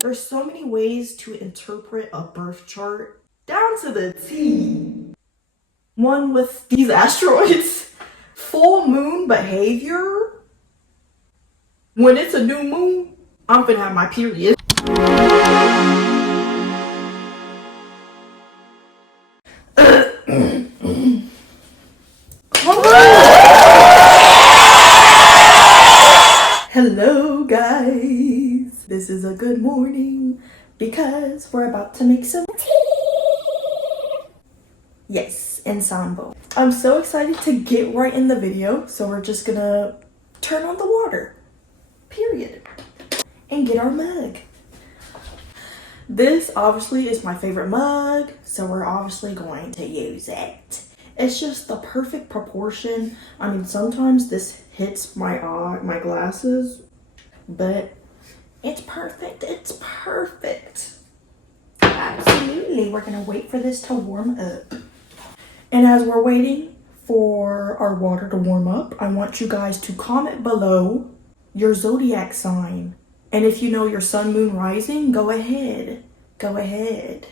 There's so many ways to interpret a birth chart down to the T. One with these asteroids, full moon behavior. When it's a new moon, I'm gonna have my period. Hello guys, this is a good morning because we're about to make some tea. Yes, ensemble. I'm so excited to get right in the video, so we're just gonna turn on the water, period, and get our mug. This obviously is my favorite mug, so we're obviously going to use it. It's just the perfect proportion. I mean, sometimes this hits my eye, my glasses, but it's perfect. It's perfect. Absolutely. We're gonna wait for this to warm up. And as we're waiting for our water to warm up, I want you guys to comment below your zodiac sign. And if you know your sun, moon, rising, go ahead. Go ahead.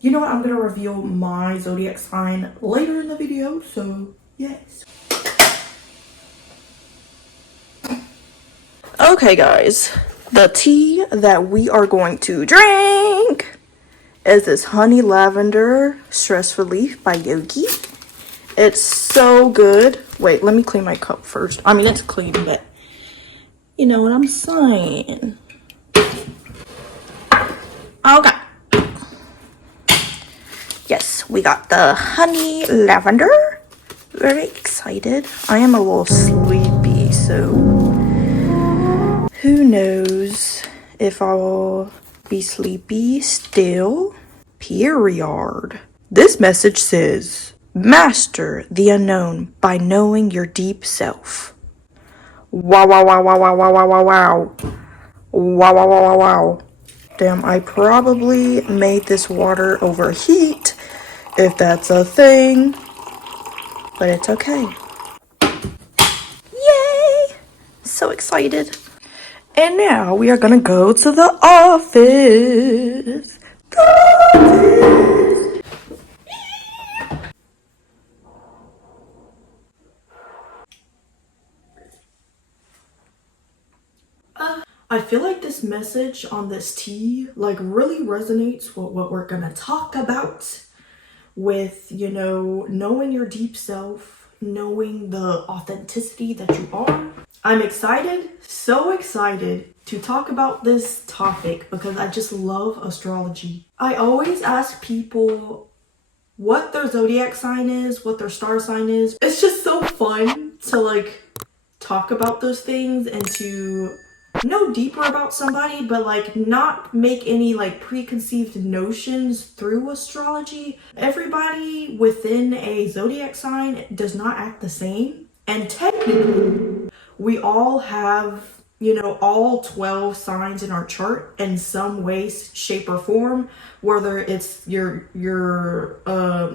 You know what? I'm going to reveal my zodiac sign later in the video, so yes. Okay, guys. The tea that we are going to drink is this honey lavender stress relief by Yogi. It's so good. Wait, let me clean my cup first. I mean, it's clean, but you know what I'm saying. Okay. Yes, we got the honey lavender. Very excited. I am a little sleepy, so who knows if I'll be sleepy still. Period. This message says, master the unknown by knowing your deep self. Wow, wow, wow, wow, wow, wow, wow, wow. Wow, wow, wow, wow, wow. Damn, I probably made this water overheat, if that's a thing, but it's okay. Yay! So excited. And now we are gonna go to the office. I feel like this message on this tea like really resonates with what we're gonna talk about with, you know, knowing your deep self, knowing the authenticity that you are. I'm excited, so excited to talk about this topic because I just love astrology. I always ask people what their zodiac sign is, what their star sign is. It's just so fun to like talk about those things and to know deeper about somebody, but like not make any like preconceived notions through astrology. Everybody within a zodiac sign does not act the same, and technically we all have, you know, all 12 signs in our chart in some way, shape, or form, whether it's your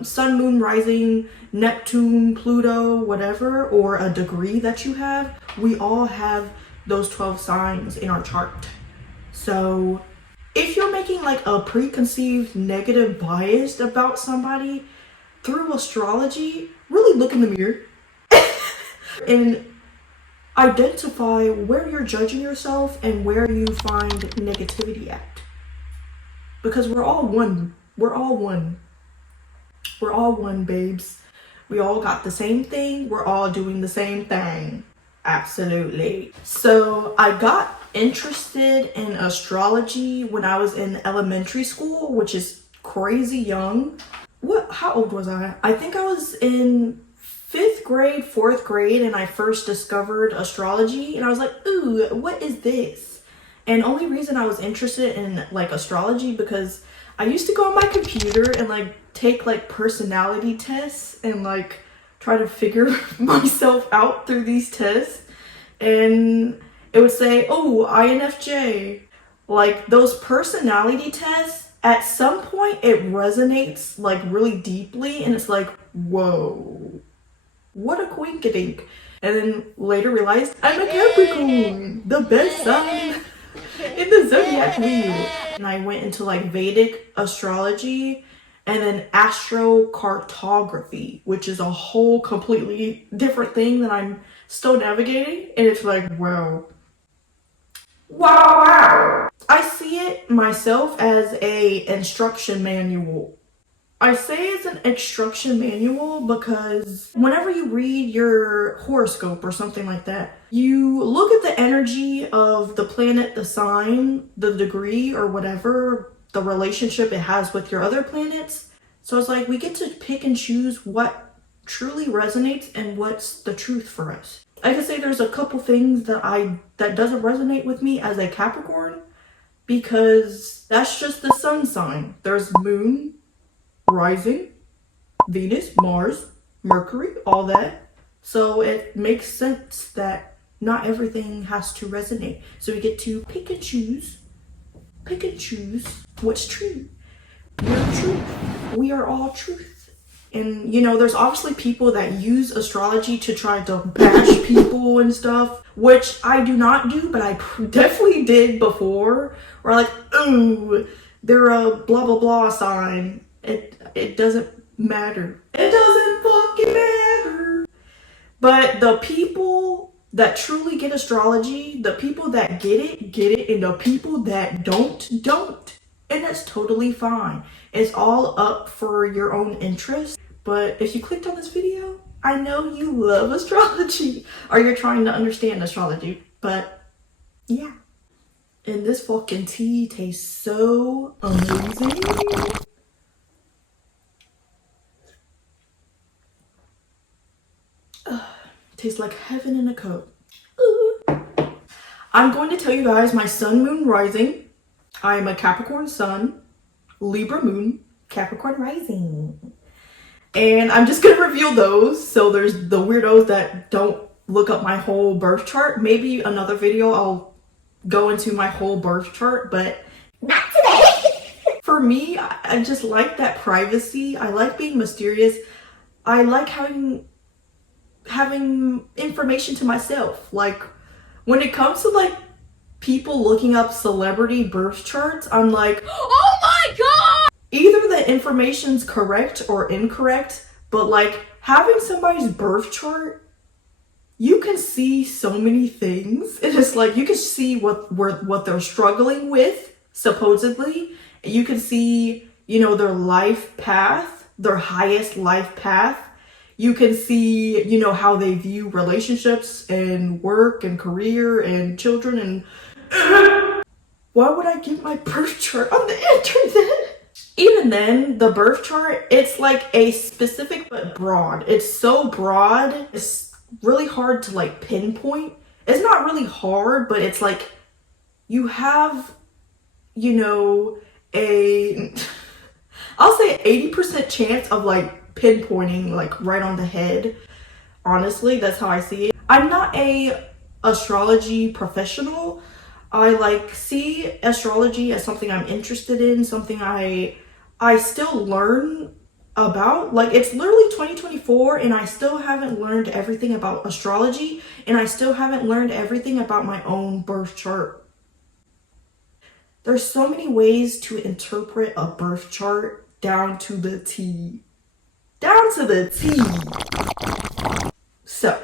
sun, moon, rising, Neptune, Pluto, whatever, or a degree that you have. We all have those 12 signs in our chart. So if you're making like a preconceived negative bias about somebody through astrology, really look in the mirror and identify where you're judging yourself and where you find negativity at. Because we're all one. We're all one. We're all one, babes. We all got the same thing. We're all doing the same thing. Absolutely. So I got interested in astrology when I was in elementary school, which is crazy young. How old was I? I think I was in 5th grade, 4th grade, and I first discovered astrology, and I was like, ooh, what is this? And only reason I was interested in like astrology because I used to go on my computer and like take like personality tests and like try to figure myself out through these tests, and it would say, oh, INFJ. Like those personality tests, at some point it resonates like really deeply, and it's like, whoa, what a quinkadink. And then later realized I'm a Capricorn, the best sign. in the Zodiac wheel. And I went into like Vedic astrology and then astrocartography, which is a whole completely different thing that I'm still navigating. And it's like, wow. Wow. I see it myself as a instruction manual. I say it's an instruction manual because whenever you read your horoscope or something like that, you look at the energy of the planet, the sign, the degree, or whatever the relationship it has with your other planets. So it's like we get to pick and choose what truly resonates and what's the truth for us. I can say there's a couple things that doesn't resonate with me as a Capricorn because that's just the sun sign. There's moon, rising, Venus, Mars, Mercury, all that. So it makes sense that not everything has to resonate. So we get to pick and choose what's true. We're truth. We are all truth. And, you know, there's obviously people that use astrology to try to bash people and stuff, which I do not do, but I definitely did before. Or like, ooh, they're a blah, blah, blah sign. It doesn't matter. It doesn't fucking matter. But the people that truly get astrology, the people that get it, and the people that don't. And that's totally fine. It's all up for your own interest. But if you clicked on this video, I know you love astrology or you're trying to understand astrology. But yeah. And this fucking tea tastes so amazing. Tastes like heaven in a cup. Ooh. I'm going to tell you guys my sun, moon, rising. I am a Capricorn sun, Libra moon, Capricorn rising. And I'm just going to reveal those. So there's the weirdos that don't look up my whole birth chart. Maybe another video I'll go into my whole birth chart, but not today. For me, I just like that privacy. I like being mysterious. I like having information to myself. Like when it comes to like people looking up celebrity birth charts, I'm like, oh my god, either the information's correct or incorrect, but like having somebody's birth chart, you can see so many things. And it's like you can see what they're struggling with, supposedly. You can see, you know, their life path, their highest life path. You can see, you know, how they view relationships and work and career and children. And why would I give my birth chart on the internet? Even then, the birth chart, it's like a specific but broad. It's so broad, it's really hard to like pinpoint. It's not really hard, but it's like you have, you know, I'll say 80% chance of like pinpointing like right on the head. Honestly, that's how I see it. I'm not a astrology professional. I like see astrology as something I'm interested in, something I still learn about. Like it's literally 2024 and I still haven't learned everything about astrology, and I still haven't learned everything about my own birth chart. There's so many ways to interpret a birth chart down to the T. Down to the T. So,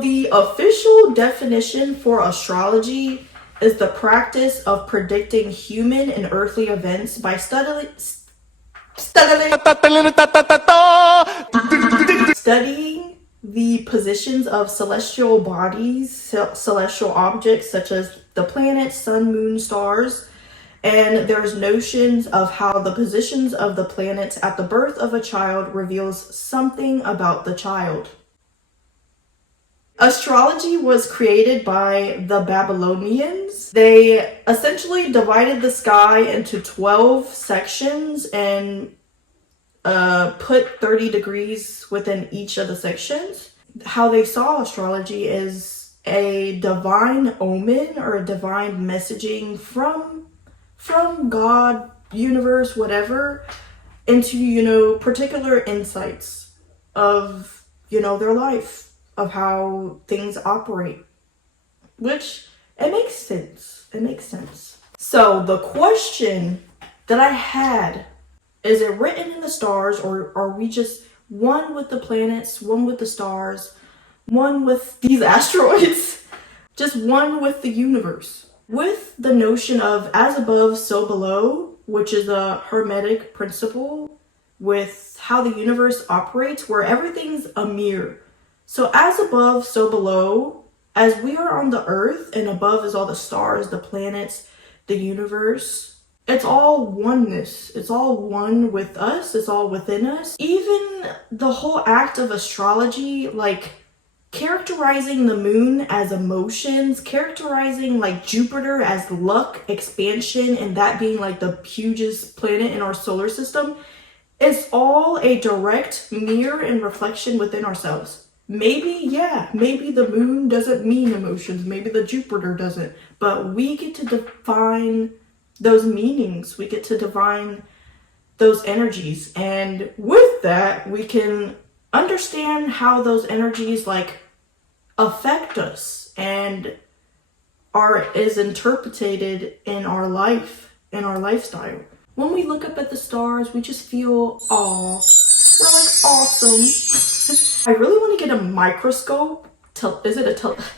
the official definition for astrology is the practice of predicting human and earthly events by studying the positions of celestial bodies, celestial objects such as the planets, sun, moon, stars. And there's notions of how the positions of the planets at the birth of a child reveals something about the child. Astrology was created by the Babylonians. They essentially divided the sky into 12 sections and put 30 degrees within each of the sections. How they saw astrology is a divine omen or a divine messaging from God, universe, whatever, into, you know, particular insights of, you know, their life, of how things operate, which it makes sense. It makes sense. So the question that I had, is it written in the stars, or are we just one with the planets, one with the stars, one with these asteroids, just one with the universe? With the notion of as above, so below, which is a hermetic principle with how the universe operates, where everything's a mirror. So as above, so below, as we are on the earth, and above is all the stars, the planets, the universe, it's all oneness. It's all one with us. It's all within us. Even the whole act of astrology, like characterizing the moon as emotions, characterizing like Jupiter as luck, expansion, and that being like the hugest planet in our solar system, it's all a direct mirror and reflection within ourselves. Maybe the moon doesn't mean emotions. Maybe the Jupiter doesn't. But we get to define those meanings. We get to define those energies. And with that, we can understand how those energies like affect us and is interpreted in our life, in our lifestyle. When we look up at the stars, we just feel, aw, we're like awesome. I really want to get a microscope.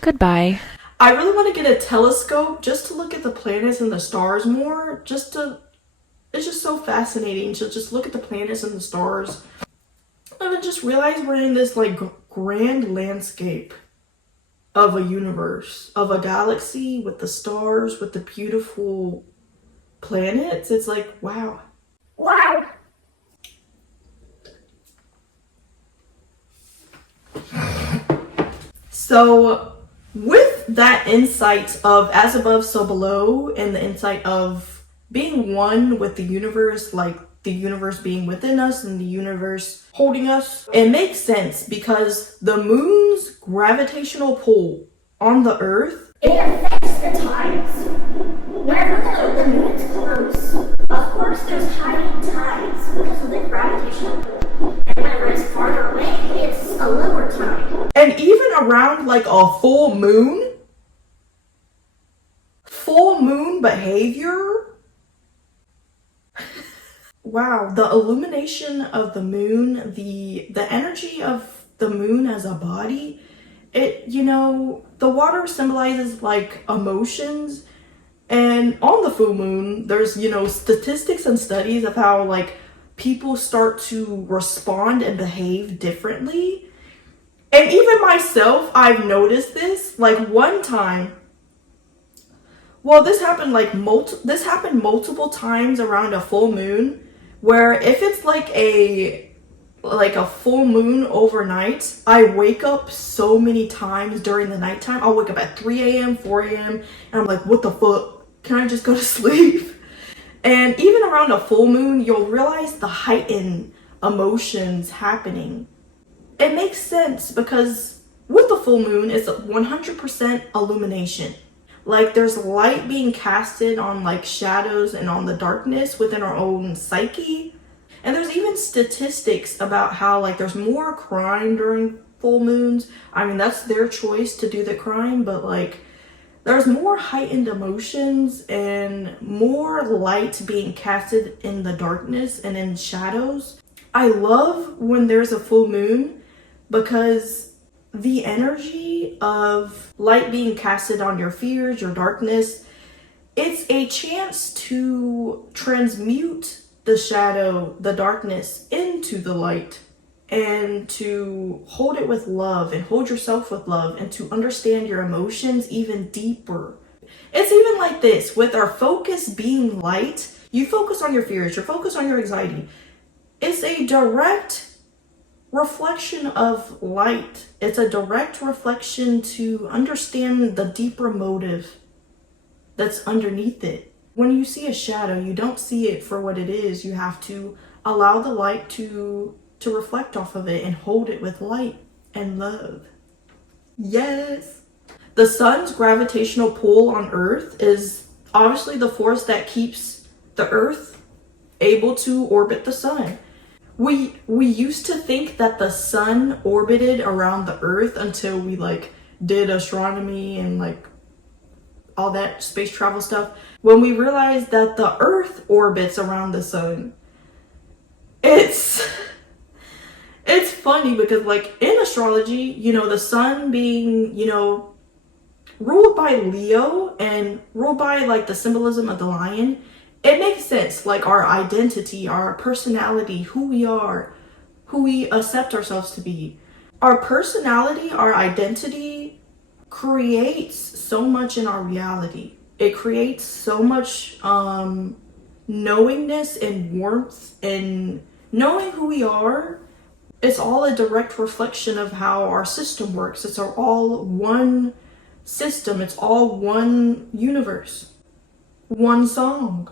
Goodbye. I really want to get a telescope just to look at the planets and the stars more. It's just so fascinating to just look at the planets and the stars. And then just realize we're in this like grand landscape of a universe, of a galaxy with the stars, with the beautiful planets. It's like, wow. Wow. So with that insight of as above, so below, and the insight of being one with the universe, like the universe being within us and the universe holding us, it makes sense because the moon's gravitational pull on the earth, it affects the tides. Whenever the moon is close, of course there's high tides because of the gravitational pull. And whenever it's farther away, it's a lower tide. And even around like a full moon behavior, wow, the illumination of the moon, the energy of the moon as a body, the water symbolizes like emotions. And on the full moon, there's, statistics and studies of how like people start to respond and behave differently. And even myself, I've noticed this. Like one time, well, this happened multiple times around a full moon, where if it's like a full moon overnight, I wake up so many times during the nighttime. I'll wake up at 3 a.m., 4 a.m., and I'm like, what the fuck? Can I just go to sleep? And even around a full moon, you'll realize the heightened emotions happening. It makes sense because with the full moon, it's 100% illumination. Like there's light being casted on like shadows and on the darkness within our own psyche. And there's even statistics about how like there's more crime during full moons. I mean, that's their choice to do the crime, but like there's more heightened emotions and more light being casted in the darkness and in shadows. I love when there's a full moon because the energy of light being casted on your fears, your darkness, it's a chance to transmute the shadow, the darkness into the light, and to hold it with love and hold yourself with love and to understand your emotions even deeper. It's even like this, with our focus being light, you focus on your fears, you focus on your anxiety. It's a direct reflection of light. It's a direct reflection to understand the deeper motive that's underneath it. When you see a shadow, you don't see it for what it is. You have to allow the light to reflect off of it and hold it with light and love. Yes. The sun's gravitational pull on Earth is obviously the force that keeps the Earth able to orbit the sun. We used to think that the sun orbited around the Earth until we like did astronomy and like all that space travel stuff, when we realize that the Earth orbits around the sun. It's funny because like in astrology, you know, the sun being, you know, ruled by Leo and ruled by like the symbolism of the lion, it makes sense. Like our identity, our personality, who we are, who we accept ourselves to be. Our personality, our identity creates so much in our reality. It creates so much knowingness and warmth, and knowing who we are. It's all a direct reflection of how our system works. It's all one system. It's all one universe. One song.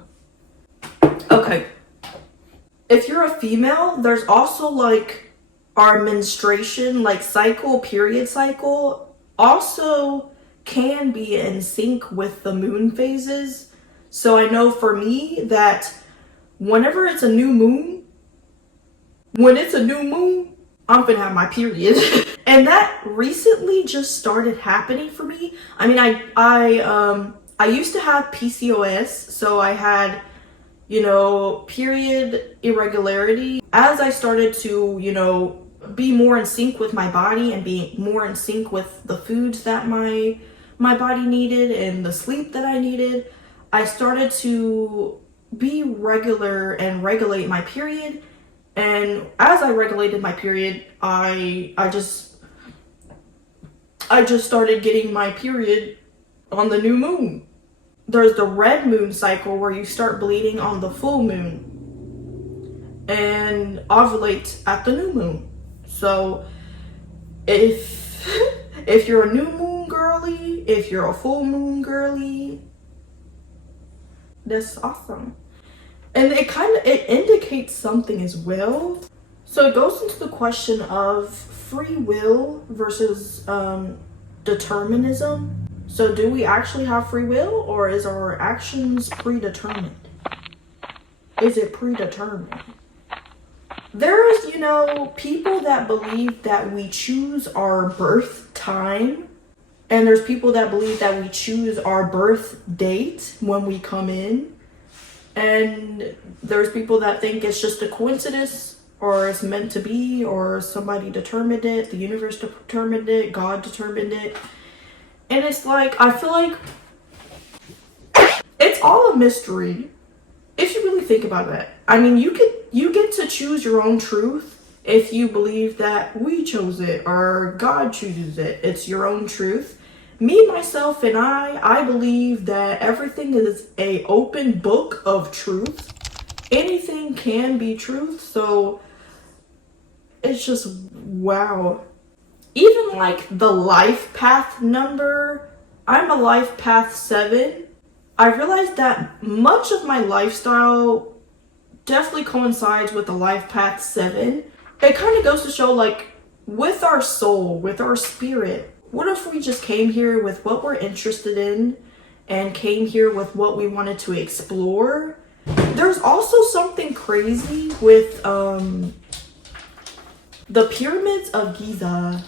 Okay. If you're a female, there's also like our menstruation, like cycle, period cycle, also can be in sync with the moon phases. So I know for me that whenever it's a new moon, I'm gonna have my period. And that recently just started happening for me. I mean, I used to have PCOS, so I had, you know, period irregularity. As I started to, you know, be more in sync with my body and be more in sync with the foods that my body needed and the sleep that I needed, I started to be regular and regulate my period. And as I regulated my period, I just started getting my period on the new moon. There's the red moon cycle where you start bleeding on the full moon and ovulate at the new moon. So if you're a new moon girly, if you're a full moon girly, that's awesome. And it indicates something as well. So it goes into the question of free will versus determinism. So do we actually have free will, or is our actions predetermined? Is it predetermined? There's, you know, people that believe that we choose our birth time, and there's people that believe that we choose our birth date when we come in. And there's people that think it's just a coincidence, or it's meant to be, or somebody determined it, the universe determined it, God determined it. And it's like, I feel like it's all a mystery if you really think about that. I mean, you get to choose your own truth if you believe that we chose it or God chooses it. It's your own truth. Me, myself, and I believe that everything is a open book of truth. Anything can be truth, so it's just wow. Even like the life path number, I'm a life path 7. I realized that much of my lifestyle definitely coincides with the life path 7. It kind of goes to show, like, with our soul, with our spirit, what if we just came here with what we're interested in and came here with what we wanted to explore? There's also something crazy with the pyramids of Giza.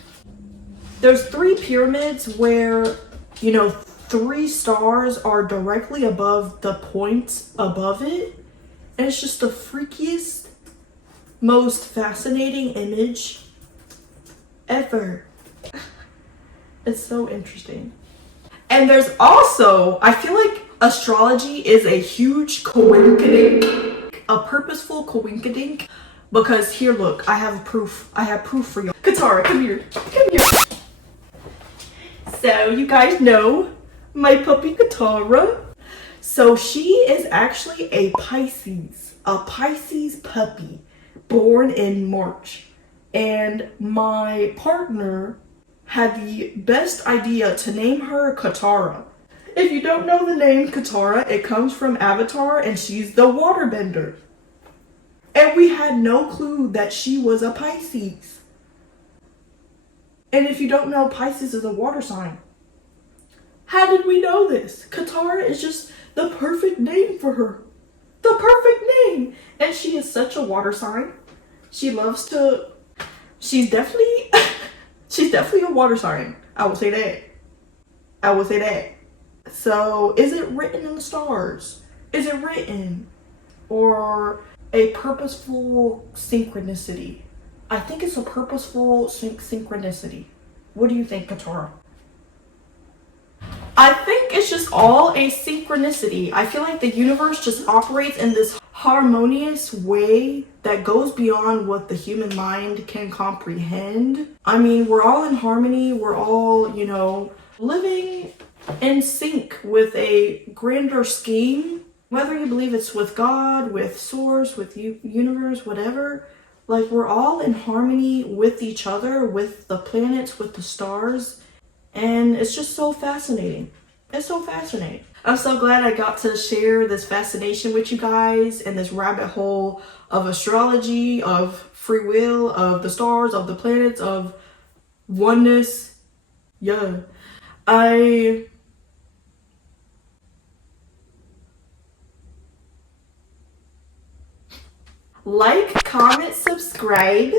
There's 3 pyramids where, you know, 3 stars are directly above the point above it. And it's just the freakiest, most fascinating image ever. It's so interesting. And there's also, I feel like astrology is a huge coinkydink, a purposeful coinkydink, because here, look, I have proof. I have proof for you. Katara, come here. Come here. So you guys know my puppy Katara. So she is actually a Pisces puppy, born in March. And my partner had the best idea to name her Katara. If you don't know the name Katara, it comes from Avatar, and she's the waterbender. And we had no clue that she was a Pisces. And if you don't know, Pisces is a water sign. How did we know this? Katara is just the perfect name for her. The perfect name. And she is such a water sign. She's definitely a water sign. I will say that. So is it written in the stars? Is it written? Or a purposeful synchronicity? I think it's a purposeful synchronicity. What do you think, Katara? I think it's just all a synchronicity. I feel like the universe just operates in this harmonious way that goes beyond what the human mind can comprehend. I mean, we're all in harmony. We're all, living in sync with a grander scheme. Whether you believe it's with God, with source, with universe, whatever, like we're all in harmony with each other, with the planets, with the stars. And it's just so fascinating. It's so fascinating. I'm so glad I got to share this fascination with you guys and this rabbit hole of astrology, of free will, of the stars, of the planets, of oneness. Yeah. Like, comment, subscribe,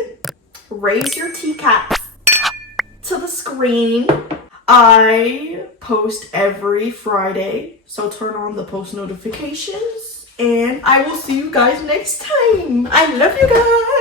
raise your teacups to the screen. I post every Friday, so turn on the post notifications, and I will see you guys next time. I love you guys.